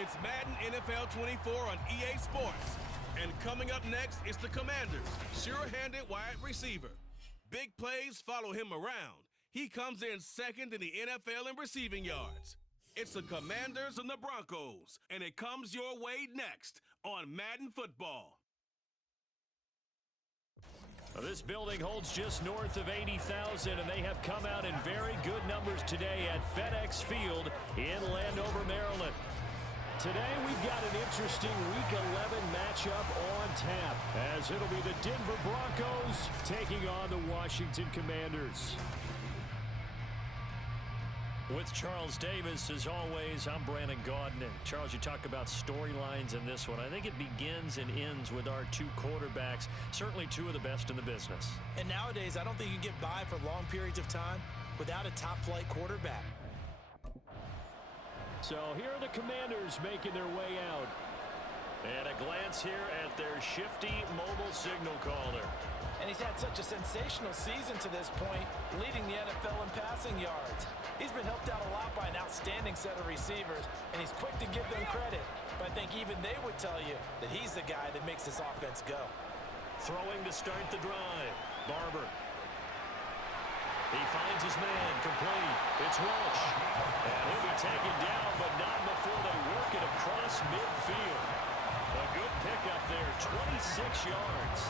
It's Madden NFL 24 on EA Sports. And coming up next is the Commanders' sure-handed wide receiver. Big plays follow him around. He comes in second in the NFL in receiving yards. It's the Commanders and the Broncos, and it comes your way next on Madden Football. Well, this building holds just north of 80,000, and they have come out in very good numbers today at FedEx Field in Landover, Maryland. Today, we've got an interesting Week 11 matchup on tap, as it'll be the Denver Broncos taking on the Washington Commanders. With Charles Davis, as always, I'm Brandon Gaudin. And Charles, you talk about storylines in this one. I think it begins and ends with our two quarterbacks, certainly two of the best in the business. And nowadays, I don't think you can get by for long periods of time without a top-flight quarterback. So here are the Commanders making their way out. And a glance here at their shifty mobile signal caller. And he's had such a sensational season to this point, leading the NFL in passing yards. He's been helped out a lot by an outstanding set of receivers, and he's quick to give them credit. But I think even they would tell you that he's the guy that makes this offense go. Throwing to start the drive, Barber. He finds his man, complete. It's Walsh. And he'll be taken down, but not before they work it across midfield. A good pickup there, 26 yards.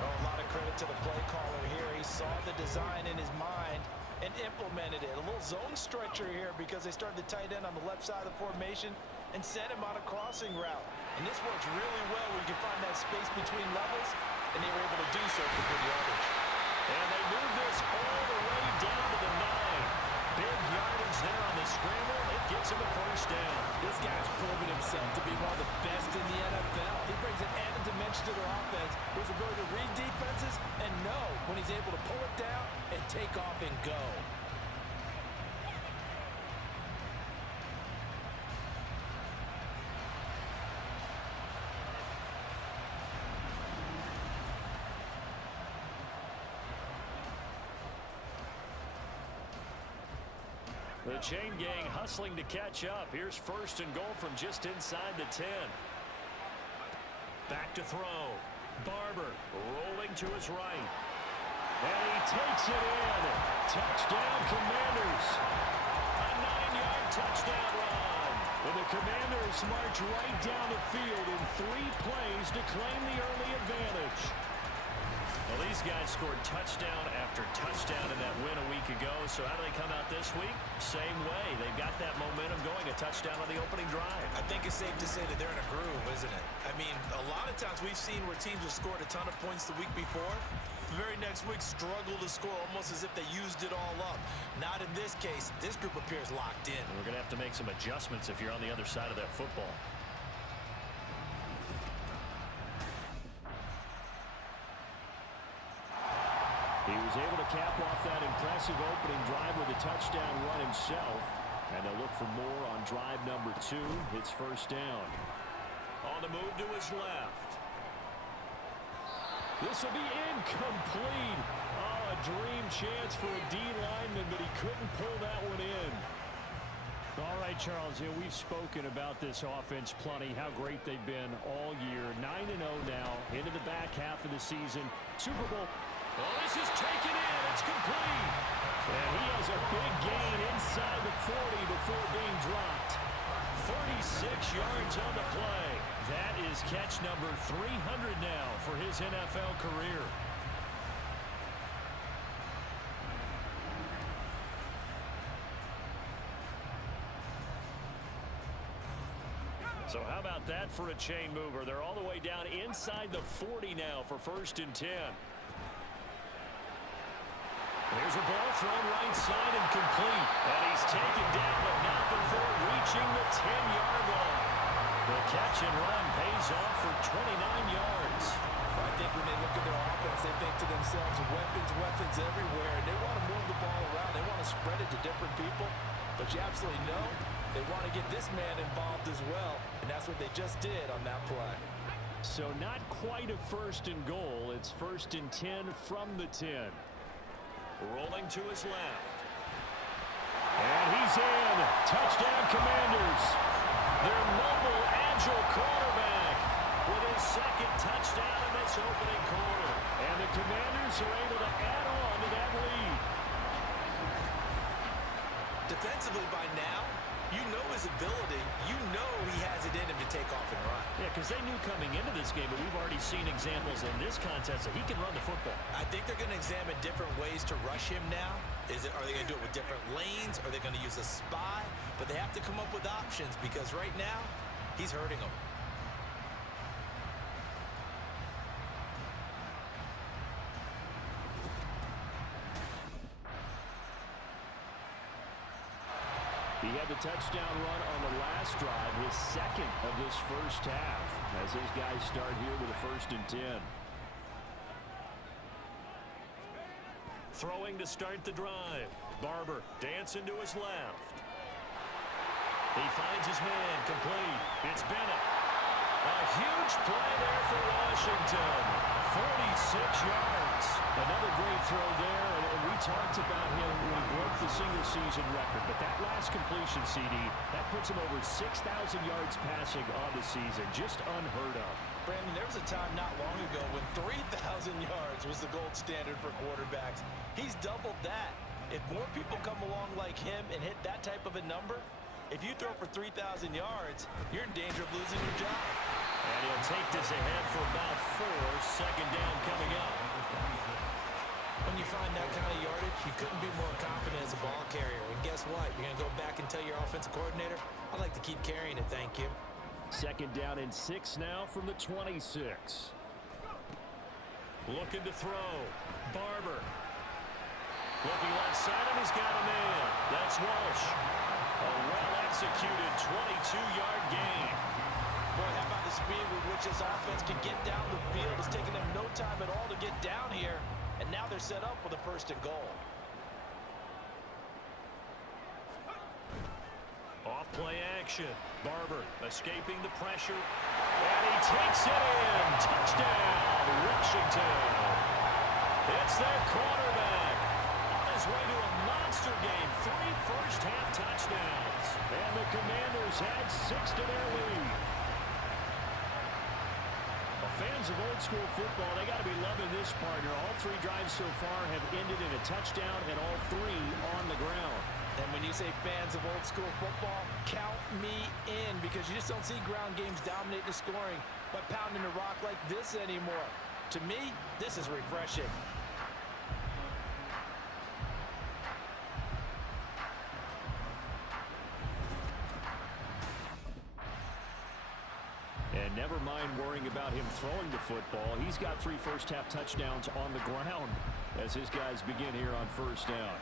Oh, a lot of credit to the play caller here. He saw the design in his mind and implemented it. A little zone stretcher here because they started the tight end on the left side of the formation and sent him on a crossing route. And this works really well when you can find that space between levels, and they were able to do so for good yardage. And they move this all the way down to the 9. Big yardage there on the scramble. It gets him a first down. This guy's proven himself to be one of the best in the NFL. He brings an added dimension to their offense with his ability to read defenses and know when he's able to pull it down and take off and go. The chain gang hustling to catch up. Here's first and goal from just inside the 10. Back to throw. Barber rolling to his right. And he takes it in. Touchdown, Commanders. A 9-yard touchdown run. And the Commanders march right down the field in 3 plays to claim the early advantage. Well, these guys scored touchdown after touchdown in that win a week ago. So how do they come out this week? Same way. They've got that momentum going, a touchdown on the opening drive. I think it's safe to say that they're in a groove, isn't it? I mean, a lot of times we've seen where teams have scored a ton of points the week before. The very next week struggle to score almost as if they used it all up. Not in this case. This group appears locked in. And we're going to have to make some adjustments if you're on the other side of that football. He was able to cap off that impressive opening drive with a touchdown run himself. And they'll look for more on drive number 2. It's first down. On the move to his left. This will be incomplete. Oh, a dream chance for a D lineman, but he couldn't pull that one in. All right, Charles, we've spoken about this offense plenty, how great they've been all year. 9-0 now, into the back half of the season. Super Bowl. Oh, this is taken in. It's complete. And he has a big gain inside the 40 before being dropped. 36 yards on the play. That is catch number 300 now for his NFL career. So how about that for a chain mover? They're all the way down inside the 40 now for first and 10. Here's a ball thrown right side and complete. And he's taken down, but not before reaching the 10-yard line. The catch and run pays off for 29 yards. I think when they look at their offense, they think to themselves, weapons everywhere. And they want to move the ball around. They want to spread it to different people. But you absolutely know they want to get this man involved as well. And that's what they just did on that play. So not quite a first and goal. It's first and 10 from the 10. Rolling to his left. And he's in. Touchdown, Commanders. Their mobile, agile quarterback with his second touchdown in this opening quarter. And the Commanders are able to add on to that lead. Defensively by now, you know his ability. You know he has it in him to take off and run. Yeah, because they knew coming into this game, but we've already seen examples in this contest that he can run the football. I think they're going to examine different ways to rush him now. Are they going to do it with different lanes? Are they going to use a spy? But they have to come up with options because right now, he's hurting them. He had the touchdown run on the last drive, his second of this first half, as his guys start here with a 1st and 10. Throwing to start the drive. Barber dancing to his left. He finds his man, complete. It's Bennett. A huge play there for Washington. 46 yards. Another great throw there, and we talked about him when he broke the single-season record. But that last completion, CD, that puts him over 6,000 yards passing on the season. Just unheard of. Brandon, there was a time not long ago when 3,000 yards was the gold standard for quarterbacks. He's doubled that. If more people come along like him and hit that type of a number, if you throw for 3,000 yards, you're in danger of losing your job. And he'll take this ahead for about 4. 2nd down coming up. When you find that kind of yardage, you couldn't be more confident as a ball carrier. And guess what? You're going to go back and tell your offensive coordinator, I'd like to keep carrying it, thank you. 2nd down and 6 now from the 26. Looking to throw. Barber. Looking left side, and he's got a man. That's Walsh. A well-executed 22-yard gain. Boy, how about the speed with which this offense can get down the field? It's taken them no time at all to get down here, and now they're set up with a 1st and goal. Off-play action. Barber escaping the pressure, and he takes it in. Touchdown, Washington. It's their quarterback on his way to a monster game. 3 first-half touchdowns, and the Commanders add 6 to their lead. Fans of old school football, they got to be loving this partner. All 3 drives so far have ended in a touchdown, and all 3 on the ground. And when you say fans of old school football, count me in, because you just don't see ground games dominate the scoring by pounding the rock like this anymore. To me, this is refreshing. And never mind worrying about him throwing the football. He's got 3 first-half touchdowns on the ground as his guys begin here on 1st down.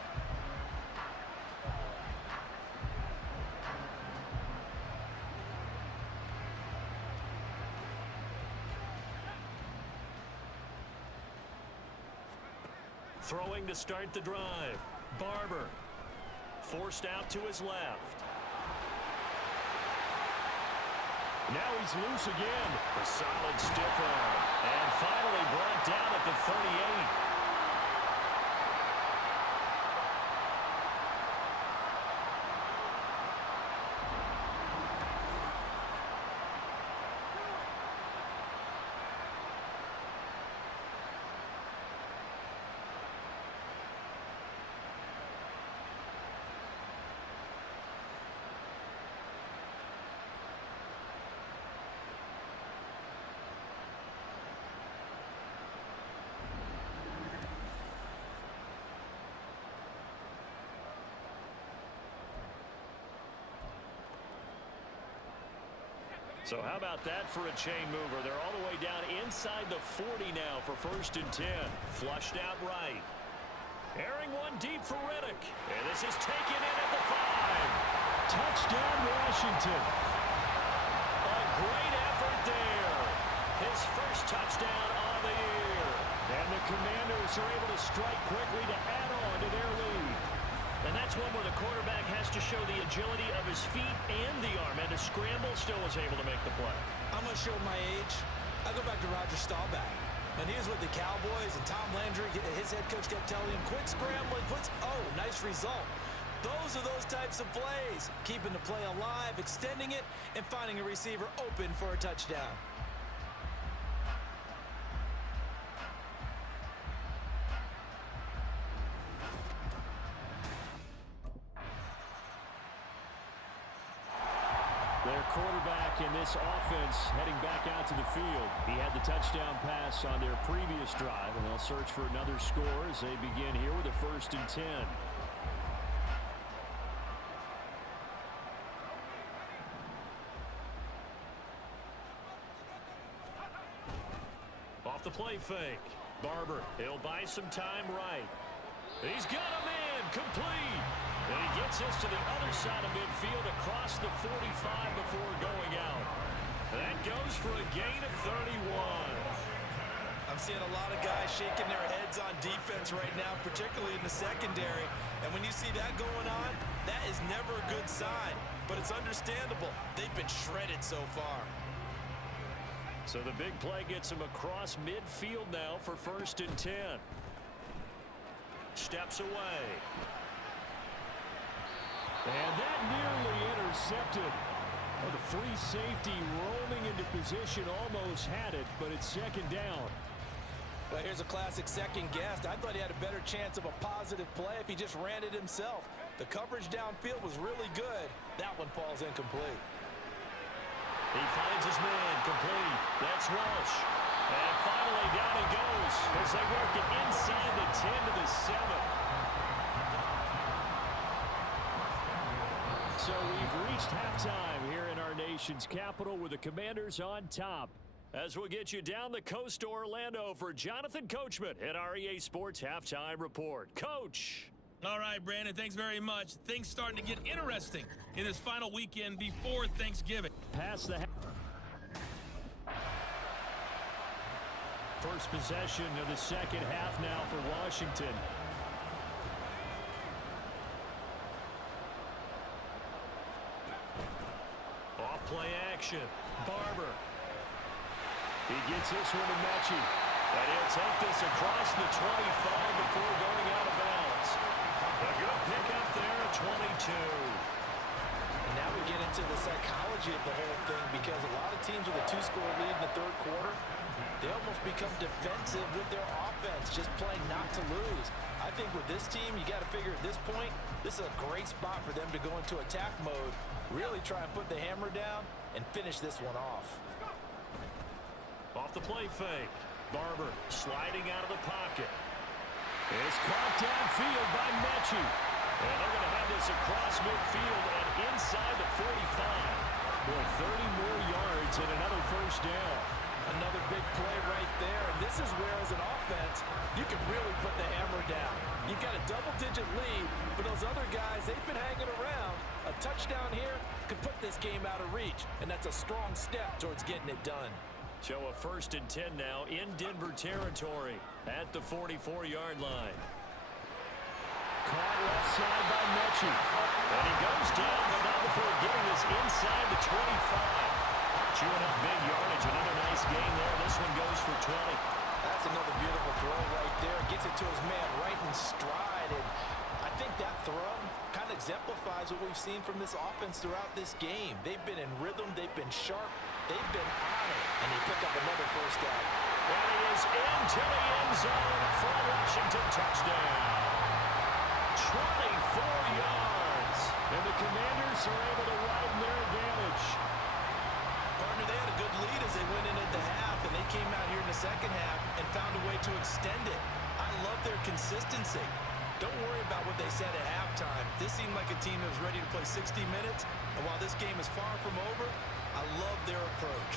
Throwing to start the drive. Barber. Forced out to his left. Now he's loose again. A solid stiff arm. And finally brought down at the 38. So how about that for a chain mover? They're all the way down inside the 40 now for 1st and 10. Flushed out right. Airing one deep for Riddick. And this is taken in at the 5. Touchdown, Washington. A great effort there. His first touchdown on the year. And the Commanders are able to strike quickly to add on to their lead. And that's one where the quarterback has to show the agility of his feet and the arm, and to scramble still is able to make the play. I'm going to show my age. I go back to Roger Staubach. And he was with the Cowboys, and Tom Landry, his head coach, kept telling him, quit scrambling, oh, nice result. Those are those types of plays. Keeping the play alive, extending it, and finding a receiver open for a touchdown. Their quarterback in this offense heading back out to the field. He had the touchdown pass on their previous drive, and they'll search for another score as they begin here with a 1st and 10. Off the play fake. Barber, he'll buy some time right. He's got a man, complete. And he gets us to the other side of midfield across the 45 before going out. That goes for a gain of 31. I'm seeing a lot of guys shaking their heads on defense right now, particularly in the secondary. And when you see that going on, that is never a good sign. But it's understandable. They've been shredded so far. So the big play gets him across midfield now for 1st and 10. Steps away. And that nearly intercepted. Oh, the free safety roaming into position almost had it, but it's 2nd down. Well, here's a classic second guess. I thought he had a better chance of a positive play if he just ran it himself. The coverage downfield was really good. That one falls incomplete. He finds his man, complete. That's Walsh. And finally down he goes as they work it inside the 10 to the 7. So we've reached halftime here in our nation's capital with the Commanders on top. As we'll get you down the coast to Orlando for Jonathan Coachman at our EA Sports Halftime Report. Coach. All right, Brandon, thanks very much. Things starting to get interesting in this final weekend before Thanksgiving. Pass the first possession of the second half now for Washington. Off play action. Barber. He gets this one to Mechie. And he'll take this across the 25 before going out of bounds. A good pickup there at 22. And now we get into the psychology of the whole thing, because a lot of teams with a 2-score lead in the 3rd quarter, they almost become defensive with their offense, just playing not to lose. I think with this team, you got to figure at this point, this is a great spot for them to go into attack mode, really try and put the hammer down and finish this one off. Off the play fake. Barber sliding out of the pocket. It's caught downfield by Mechie. And they're going to have this across midfield and inside the 45. Boy, 30 more yards and another 1st down. Another big play right there. And this is where, as an offense, you can really put the hammer down. You've got a double-digit lead, but those other guys, they've been hanging around. A touchdown here could put this game out of reach, and that's a strong step towards getting it done. So a 1st and 10 now in Denver territory at the 44-yard line. Caught left side by Mechie. And he goes down, but not before getting this inside the 25. Chewing up big yardage. Another nice gain there. This one goes for 20. That's another beautiful throw right there. Gets it to his man right in stride. And I think that throw kind of exemplifies what we've seen from this offense throughout this game. They've been in rhythm. They've been sharp. They've been on it. And they pick up another 1st down. And he is into the end zone for a Washington touchdown. 24 yards. And the Commanders are able to widen their advantage. Partner, they had a good lead as they went in at the half, and they came out here in the second half and found a way to extend it. I love their consistency. Don't worry about what they said at halftime. This seemed like a team that was ready to play 60 minutes, and while this game is far from over, I love their approach.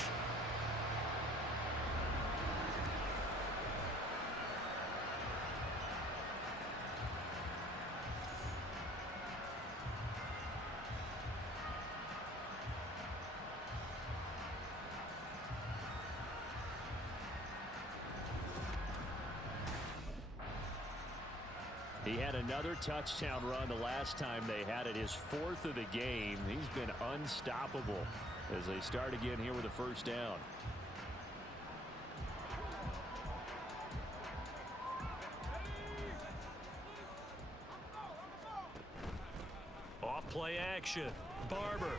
He had another touchdown run the last time they had it, his 4th of the game. He's been unstoppable as they start again here with a 1st down. Off play action. Barber.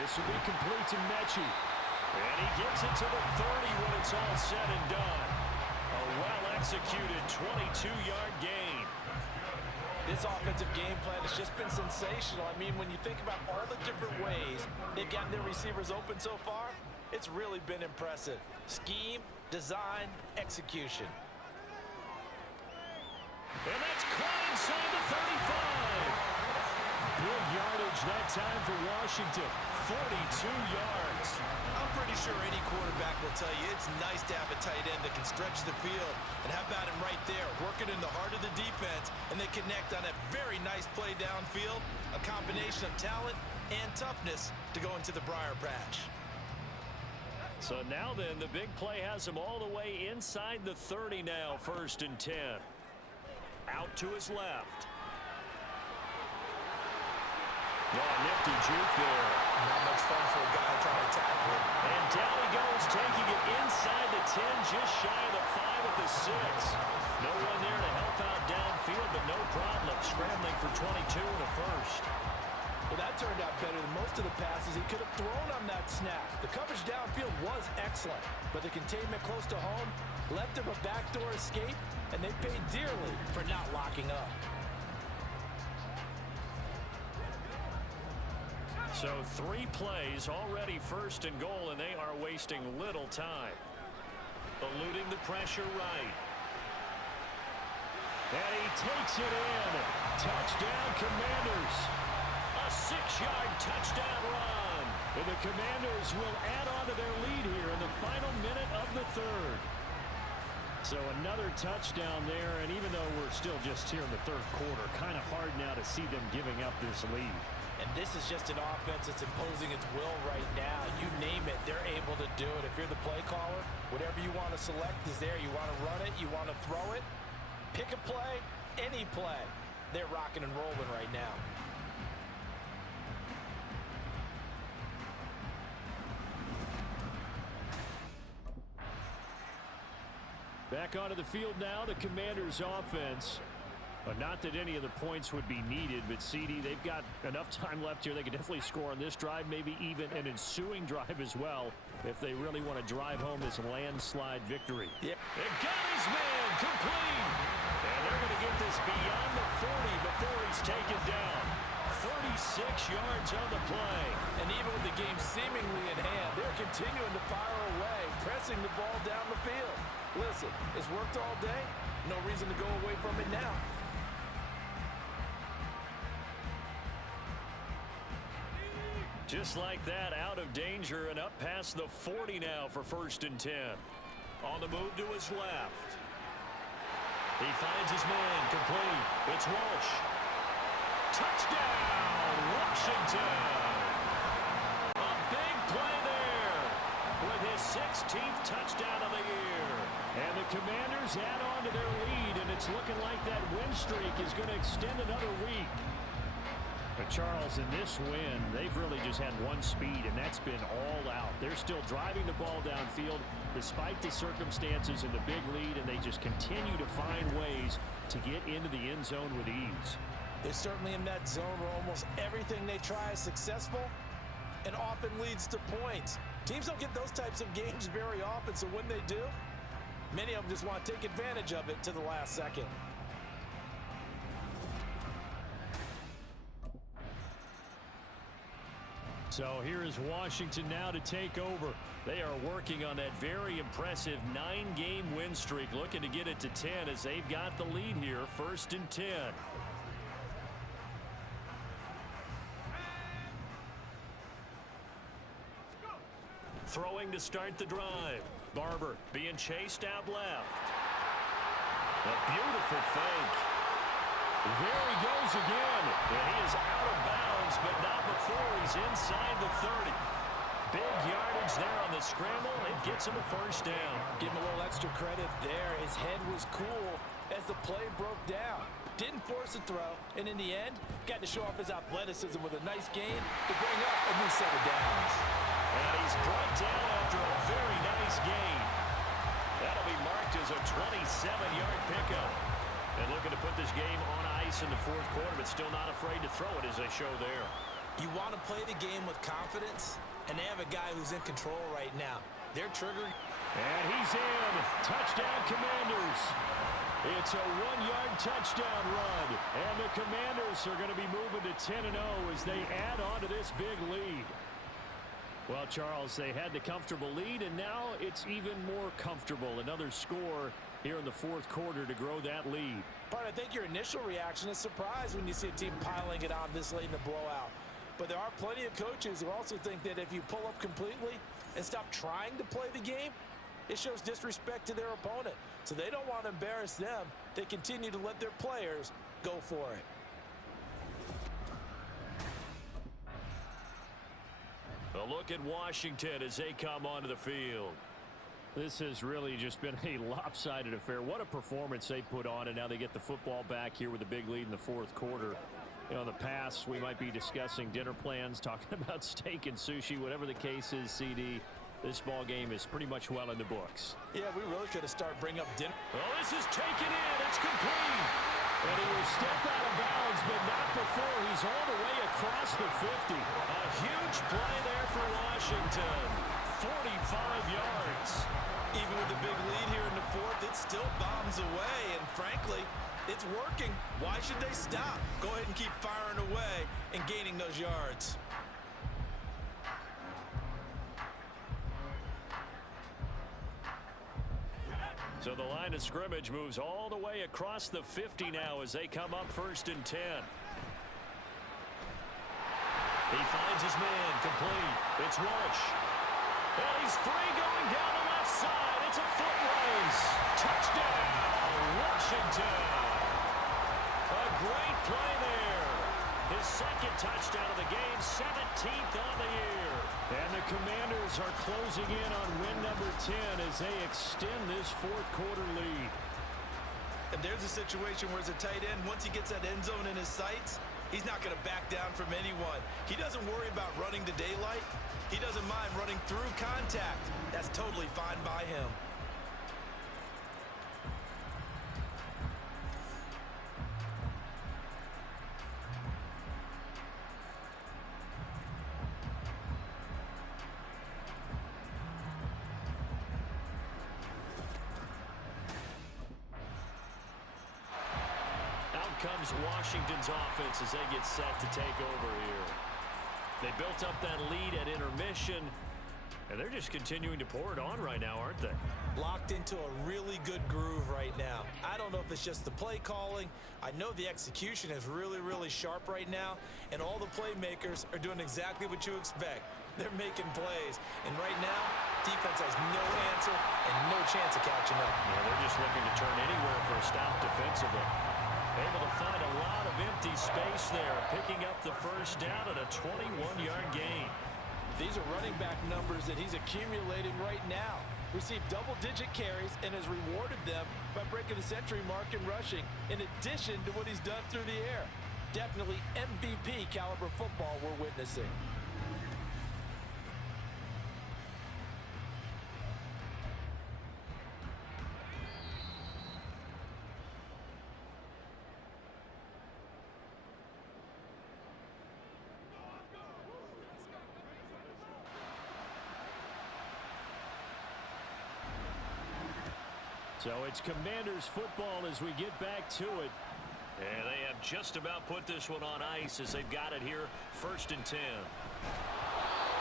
This will be complete to Mechie. And he gets it to the 30 when it's all said and done. A well-executed 22-yard gain. This offensive game plan has just been sensational. I mean, when you think about all the different ways they've gotten their receivers open so far, it's really been impressive. Scheme, design, execution. And that's caught inside the 35. Good yardage that time for Washington. 42 yards. I'm pretty sure any quarterback will tell you it's nice to have a tight end that can stretch the field. And how about him right there, working in the heart of the defense, and they connect on a very nice play downfield, a combination of talent and toughness to go into the briar patch. So now then, the big play has him all the way inside the 30 now, 1st and 10. Out to his left. Oh, nifty juke there. Not much fun for a guy trying to tackle him. And down he goes, taking it inside the 10, just shy of the 5 at the 6. No one there to help out downfield, but no problem. Scrambling for 22 and a first. Well, that turned out better than most of the passes he could have thrown on that snap. The coverage downfield was excellent, but the containment close to home left him a backdoor escape, and they paid dearly for not locking up. So 3 plays, already 1st and goal, and they are wasting little time. Eluding the pressure right. And he takes it in. Touchdown, Commanders. A 6-yard touchdown run. And the Commanders will add on to their lead here in the final minute of the 3rd. So another touchdown there, and even though we're still just here in the 3rd quarter, kind of hard now to see them giving up this lead. And this is just an offense that's imposing its will right now. You name it, they're able to do it. If you're the play caller, whatever you want to select is there. You want to run it, you want to throw it, pick a play, any play. They're rocking and rolling right now. Back onto the field now, the Commanders' offense. Not that any of the points would be needed, but CD, they've got enough time left here. They could definitely score on this drive, maybe even an ensuing drive as well, if they really want to drive home this landslide victory. Yeah. And got his man complete. And they're going to get this beyond the 40 before he's taken down. 36 yards on the play. And even with the game seemingly in hand, they're continuing to fire away, pressing the ball down the field. Listen, it's worked all day. No reason to go away from it now. Just like that, out of danger and up past the 40 now for 1st and 10. On the move to his left. He finds his man complete. It's Walsh. Touchdown, Washington. A big play there with his 16th touchdown of the year. And the Commanders add on to their lead, and it's looking like that win streak is going to extend another week. But Charles, in this win, they've really just had one speed, and that's been all out. They're still driving the ball downfield despite the circumstances and the big lead, and they just continue to find ways to get into the end zone with ease. They're certainly in that zone where almost everything they try is successful and often leads to points. Teams don't get those types of games very often, so when they do, many of them just want to take advantage of it to the last second. So here is Washington now to take over. They are working on that very impressive 9-game win streak, looking to get it to 10 as they've got the lead here, 1st and 10. Throwing to start the drive. Barber being chased out left. A beautiful fake. There he goes again. And he is out of bounds, but not before he's inside the 30. Big yardage there on the scramble. It gets him a 1st down. Give him a little extra credit there. His head was cool as the play broke down. Didn't force a throw, and in the end, got to show off his athleticism with a nice gain to bring up a new set of downs. And he's brought down after a very nice gain. That'll be marked as a 27-yard pickup. And looking to put this game on ice points in the fourth quarter, but still not afraid to throw it as they show there. You want to play the game with confidence, and they have a guy who's in control right now. They're triggering. And he's in. Touchdown, Commanders. It's a 1-yard touchdown run. And the Commanders are going to be moving to 10-0 as they add on to this big lead. Well, Charles, they had the comfortable lead, and now it's even more comfortable. Another score here in the fourth quarter to grow that lead. But I think your initial reaction is surprise when you see a team piling it on this late in the blowout. But there are plenty of coaches who also think that if you pull up completely and stop trying to play the game, it shows disrespect to their opponent. So they don't want to embarrass them. They continue to let their players go for it. A look at Washington as they come onto the field. This has really just been a lopsided affair. What a performance they put on, and now they get the football back here with a big lead in the fourth quarter. You know, in the past, we might be discussing dinner plans, talking about steak and sushi, whatever the case is, CD. This ball game is pretty much well in the books. Yeah, we really could have started bringing up dinner. Well, this is taken in. It's complete. And he will step out of bounds, but not before he's all the way across the 50. A huge play there for Washington. 45 yards. Even with a big lead here in the fourth, it still bombs away. And frankly, it's working. Why should they stop? Go ahead and keep firing away and gaining those yards. So the line of scrimmage moves all the way across the 50 now as they come up 1st and 10. He finds his man, complete. It's Walsh. And he's free going down the left side. It's a foot race. Touchdown, Washington. A great play there. His second touchdown of the game, 17th on the year. And the Commanders are closing in on win number 10 as they extend this fourth quarter lead. And there's a situation where as a tight end, once he gets that end zone in his sights, he's not going to back down from anyone. He doesn't worry about running to daylight. He doesn't mind running through contact. That's totally fine by him. Comes Washington's offense as they get set to take over here. They built up that lead at intermission, and they're just continuing to pour it on right now, aren't they? Locked into a really good groove right now. I don't know if it's just the play calling. I know the execution is really, really sharp right now, and all the playmakers are doing exactly what you expect. They're making plays, and right now, defense has no answer and no chance of catching up. Yeah, they're just looking to turn anywhere for a stop defensively. Able to find a lot of empty space there, picking up the first down at a 21-yard gain. These are running back numbers that he's accumulating right now. Received double-digit carries and has rewarded them by breaking the century mark in rushing, in addition to what he's done through the air. Definitely MVP caliber football we're witnessing. So it's Commanders football as we get back to it. And they have just about put this one on ice as they've got it here, 1st and 10.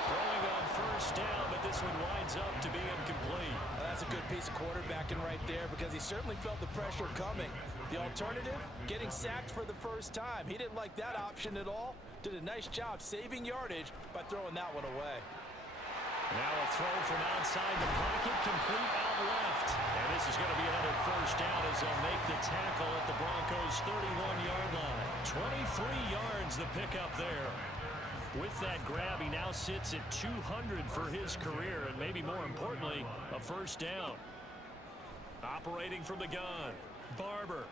Throwing on first down, but this one winds up to be incomplete. Well, that's a good piece of quarterbacking right there because he certainly felt the pressure coming. The alternative, getting sacked for the first time. He didn't like that option at all. Did a nice job saving yardage by throwing that one away. Now a throw from outside the pocket, complete out left. And this is going to be another first down as they'll make the tackle at the Broncos' 31-yard line. 23 yards the pickup there. With that grab, he now sits at 200 for his career, and maybe more importantly, a first down. Operating from the gun, Barber.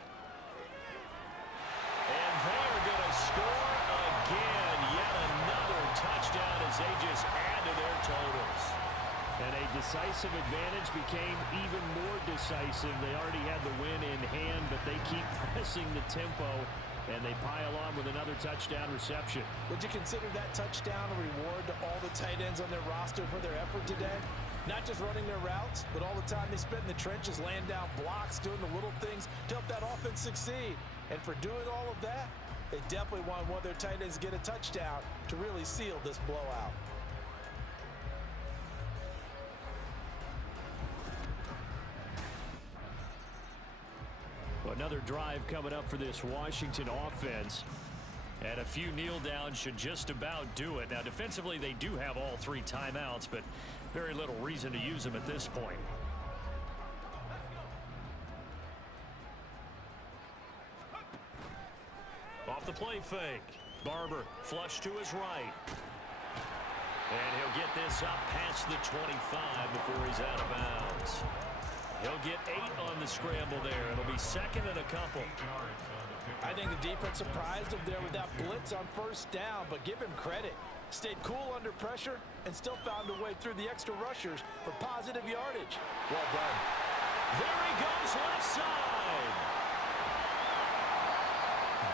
And they're going to score again. Yet another touchdown as they just add to their totals. And a decisive advantage became even more decisive. They already had the win in hand, but they keep pressing the tempo and they pile on with another touchdown reception. Would you consider that touchdown a reward to all the tight ends on their roster for their effort today? Not just running their routes, but all the time they spent in the trenches, laying down blocks, doing the little things to help that offense succeed. And for doing all of that, they definitely want one of their tight ends to get a touchdown to really seal this blowout. Another drive coming up for this Washington offense. And a few kneel downs should just about do it. Now, defensively, they do have all 3 timeouts, but very little reason to use them at this point. Off the play fake. Barber flush to his right. And he'll get this up past the 25 before he's out of bounds. He'll get 8 on the scramble there. It'll be second and a couple. I think the defense surprised him there with that blitz on first down, but give him credit. Stayed cool under pressure and still found a way through the extra rushers for positive yardage. Well done. There he goes left side.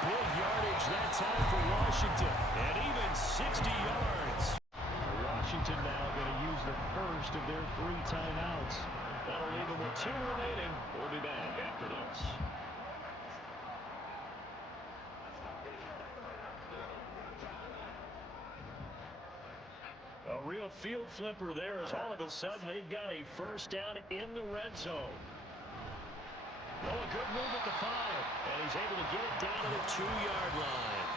Big yardage that time for Washington. And even 60 yards. Washington now going to use the first of their 3 timeouts. That'll leave them with 2 remaining. We'll be back after this. A real field flipper there as all of a sudden they've got a first down in the red zone. Oh, a good move at the 5. And he's able to get it down to the 2-yard line.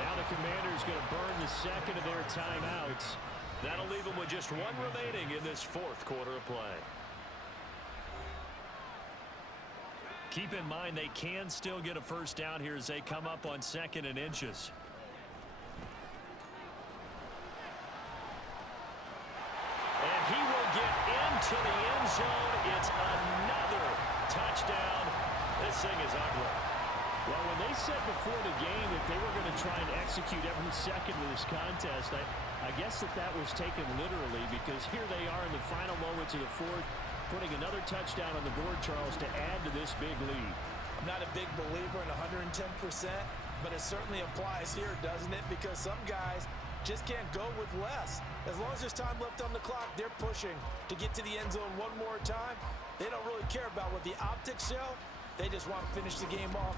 Now the Commanders going to burn the second of their timeouts. That'll leave them with just 1 remaining in this 4th quarter of play. Keep in mind they can still get a first down here as they come up on 2nd and inches. And he will get into the end zone. It's another touchdown. This thing is ugly. Well, when they said before the game that they were going to try and execute every second of this contest, I guess that was taken literally, because here they are in the final moments of the 4th, putting another touchdown on the board, Charles, to add to this big lead. I'm not a big believer in 110%, but it certainly applies here, doesn't it? Because some guys just can't go with less. As long as there's time left on the clock, they're pushing to get to the end zone one more time. They don't really care about what the optics show. They just want to finish the game off.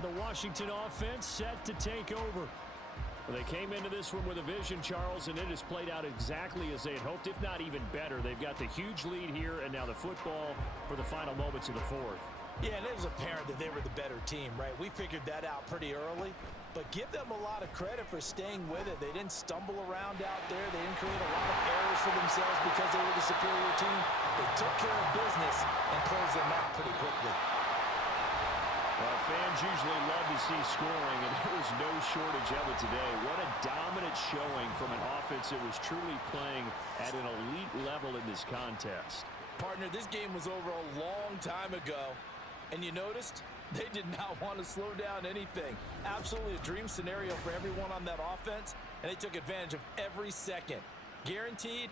The Washington offense set to take over. Well, they came into this one with a vision, Charles, and it has played out exactly as they had hoped, if not even better. They've got the huge lead here, and now the football for the final moments of the 4th. Yeah, and it was apparent that they were the better team, right? We figured that out pretty early, but give them a lot of credit for staying with it. They didn't stumble around out there. They didn't create a lot of errors for themselves because they were the superior team. They took care of business and closed them out pretty quickly. Well, fans usually love to see scoring, and there was no shortage of it today. What a dominant showing from an offense that was truly playing at an elite level in this contest. Partner, this game was over a long time ago, and you noticed they did not want to slow down anything. Absolutely a dream scenario for everyone on that offense, and they took advantage of every second. Guaranteed